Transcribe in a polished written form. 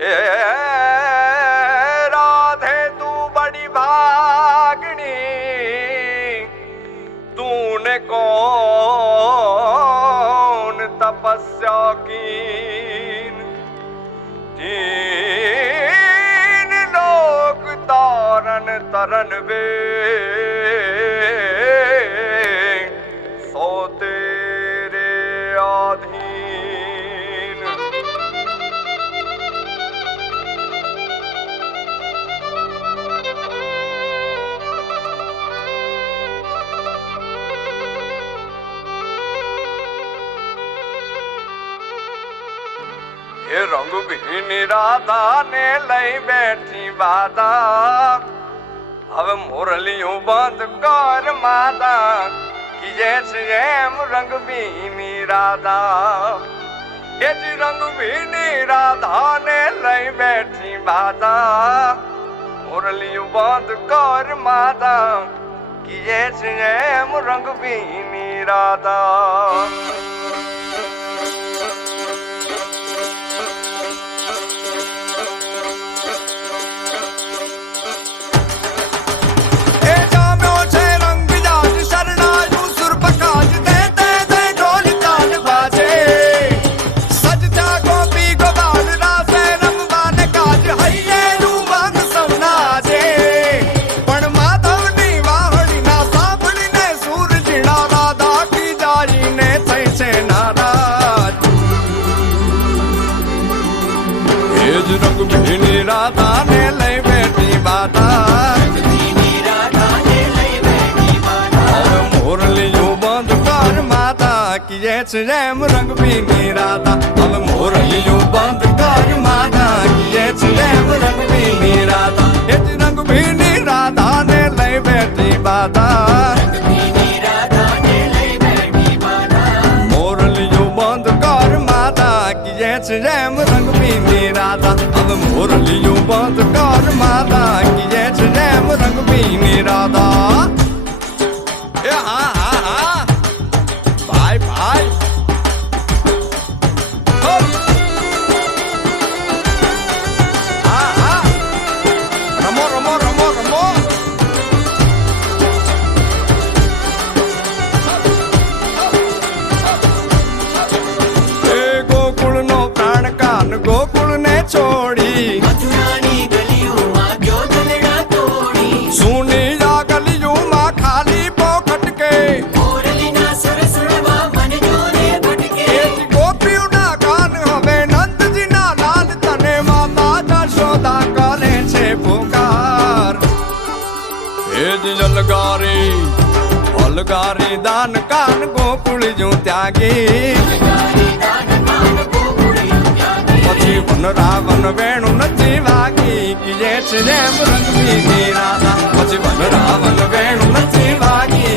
ए राधे तू बड़ी भागनी, तूने कौन तपस्या कीन, तीन लोक तारन तरन वे सो तेरे आधीन। ये रंग भी राधा ने लई बैठी बाधा, अब मुरलियों बंद कर माता कि जैसे रंग भी राधा। ये जी रंग भी राधा ने लई बैठी बाधा, मुरलियों बंद कर माता कि जैसे रंग भी राधा। रंग भी राधा ने लई बैठी बाधा, मुरलियों बंद कर माता कि जैसे रंग भी राधा। अब मुरलियों बंद कर माता कि जैसे रंग भी राधा। ये रंग भी राधा ने लई बैठी बाधा, मुरलियों बंद कर माता कि जैसे रंग भी राधा। अब मुरलियों बंद कर माता कि जैसे रंग भी राधा। भाई भाई रमो रमो रमो रमो। गोकुल नो प्राण कान गोकुल ने छोड़ी, मथुरानी गलियों मां क्यों दलड़ा तोड़ी। सुनी जा गलियों मां खाली पोखट के, मोरली ना सुर सुरवा मन जोरे भटके। गोपियों ना कान हवे नंद जी ना लाल तने माता जशोदा करे छे पुकार। हे जी अलगारी अलगारी दान कान गोकुल जो त्यागी, પછી વન રાવણ વેણુ નથી વાગી કે જૈસે રંગ भी राधा। પછી વન રાવણ વેણુ નથી વાગી